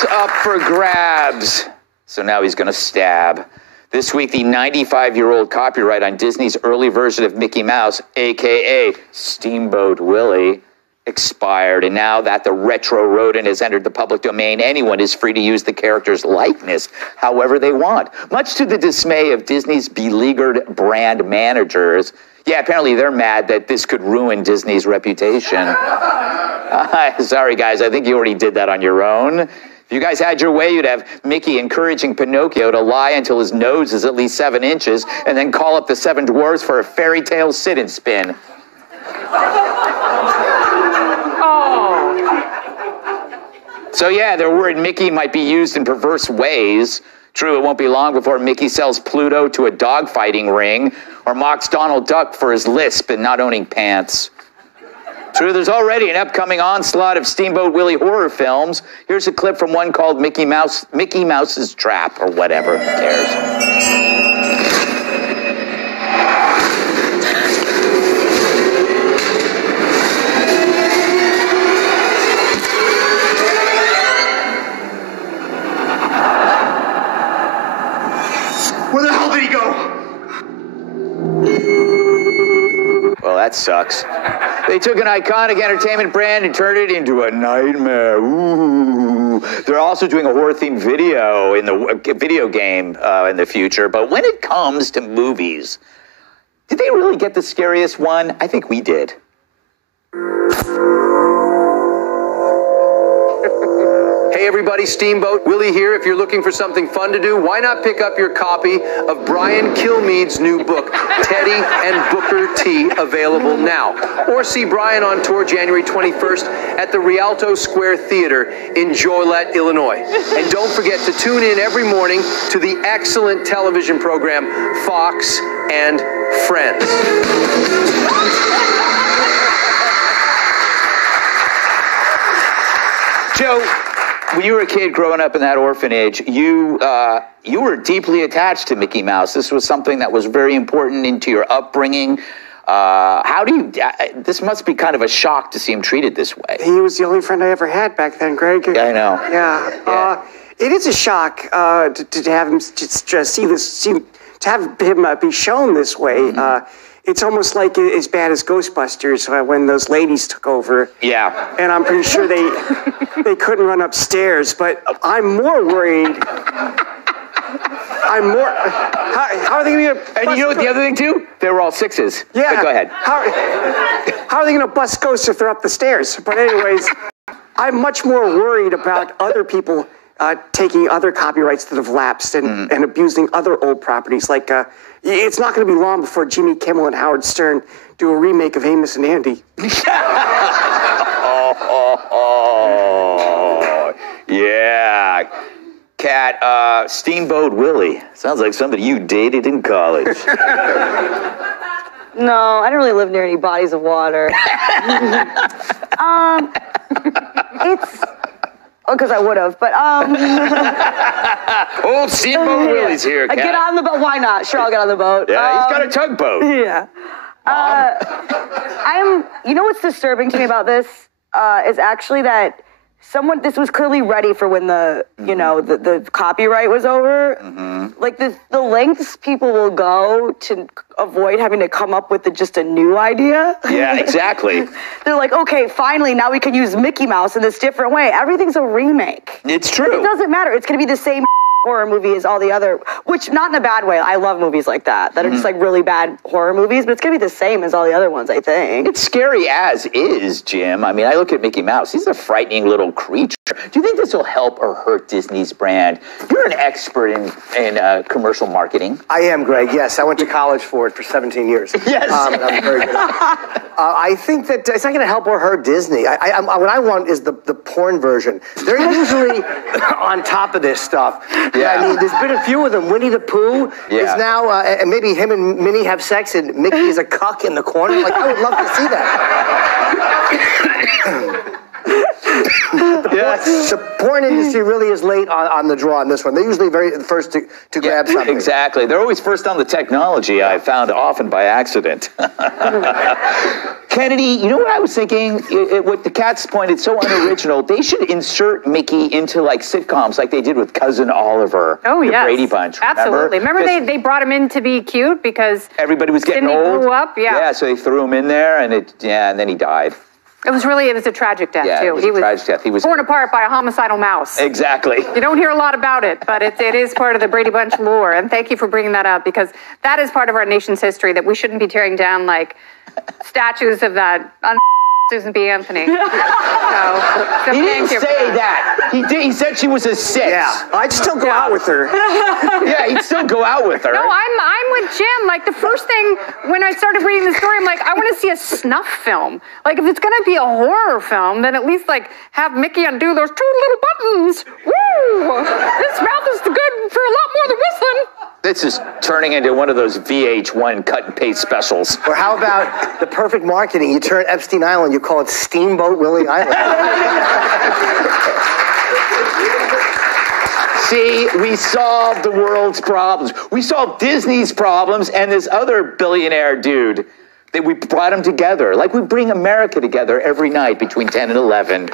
is up for grabs. So now he's going to stab. This week, the 95-year-old copyright on Disney's early version of Mickey Mouse, a.k.a. Steamboat Willie, expired. And now that the retro rodent has entered the public domain, anyone is free to use the character's likeness however they want, much to the dismay of Disney's beleaguered brand managers. Yeah, apparently they're mad that this could ruin Disney's reputation. Sorry, guys, I think you already did that on your own. If you guys had your way, you'd have Mickey encouraging Pinocchio to lie until his nose is at least 7 inches and then call up the 7 dwarfs for a fairy tale sit and spin. So yeah, they're worried Mickey might be used in perverse ways. True, it won't be long before Mickey sells Pluto to a dogfighting ring or mocks Donald Duck for his lisp and not owning pants. True, there's already an upcoming onslaught of Steamboat Willie horror films. Here's a clip from one called Mickey Mouse's Trap, or whatever. Who cares? Where the hell did he go? Well, that sucks. They took an iconic entertainment brand and turned it into a nightmare. Ooh. They're also doing a horror-themed video in the video game in the future. But when it comes to movies, did they really get the scariest one? I think we did. Hey everybody, Steamboat Willie here. If you're looking for something fun to do, why not pick up your copy of Brian Kilmeade's new book, Teddy and Booker T, available now. Or see Brian on tour January 21st at the Rialto Square Theater in Joliet, Illinois. And don't forget to tune in every morning to the excellent television program Fox and Friends. Joe, when you were a kid growing up in that orphanage, you were deeply attached to Mickey Mouse. This was something that was very important into your upbringing. This must be kind of a shock to see him treated this way. He was the only friend I ever had back then, Greg. Yeah, I know. Yeah. It is a shock to have him to have him be shown this way. Mm-hmm. It's almost like as bad as Ghostbusters when those ladies took over. Yeah. And I'm pretty sure they couldn't run upstairs. But I'm more worried. How are they going to? And you know what the other thing too? They were all 6s. Yeah. But go ahead. How are they going to bust ghosts if they're up the stairs? But anyways, I'm much more worried about other people taking other copyrights that have lapsed and abusing other old properties. Like, it's not going to be long before Jimmy Kimmel and Howard Stern do a remake of Amos and Andy. Yeah. Kat, Steamboat Willie. Sounds like somebody you dated in college. No, I don't really live near any bodies of water. It's... because I would have, but Old Steamboat Willie's here, Kat. I get on the boat. Why not? Sure, I'll get on the boat. Yeah, he's got a tugboat. Yeah. You know what's disturbing to me about this is actually that this was clearly ready for when the the copyright was over. Mm-hmm. Like the lengths people will go to avoid having to come up with just a new idea. Yeah, exactly. They're like, okay, finally, now we can use Mickey Mouse in this different way. Everything's a remake. It's true. It doesn't matter. It's going to be the same horror movie as all the other, which not in a bad way. I love movies like that are just like really bad horror movies, but it's going to be the same as all the other ones, I think. It's scary as is, Jim. I mean, I look at Mickey Mouse. He's a frightening little creature. Do you think this will help or hurt Disney's brand? You're an expert in commercial marketing. I am, Greg, yes. I went to college for it for 17 years. Yes. I'm very good at it. I think that it's not going to help or hurt Disney. What I want is the porn version. They're usually on top of this stuff. Yeah. I mean, there's been a few of them. Winnie the Pooh is now, and maybe him and Minnie have sex, and Mickey is a cuck in the corner. Like, I would love to see that. The porn industry really is late on the draw on this one. They're usually very first to grab something. Exactly. They're always first on the technology, I found often by accident. Kennedy, you know what I was thinking? What the Cat's point, it's so unoriginal. They should insert Mickey into like sitcoms like they did with Cousin Oliver. Oh, the yes. Brady Bunch. Absolutely. Remember they brought him in to be cute because everybody was getting Sidney old. grew up, Yeah, so they threw him in there and then he died. It was a tragic death, Yeah, too. it was a tragic death. He was torn apart by a homicidal mouse. Exactly. You don't hear a lot about it, but it is part of the Brady Bunch lore. And thank you for bringing that up because that is part of our nation's history that we shouldn't be tearing down like statues of that Susan B. Anthony. So He didn't say that. He said she was a 6. Yeah. I'd still go out with her. Yeah, he'd still go out with her. No, I'm with Jim. Like the first thing when I started reading the story, I'm like, I want to see a snuff film. Like if it's gonna be a horror film, then at least like have Mickey undo those 2 little buttons. Woo! This mouth is good for a lot more than whistling. This is turning into one of those VH1 cut and paste specials. Or how about the perfect marketing? You turn Epstein Island, you call it Steamboat Willie Island. See, we solved the world's problems. We solved Disney's problems and this other billionaire dude. That we brought them together. Like we bring America together every night between 10 and 11.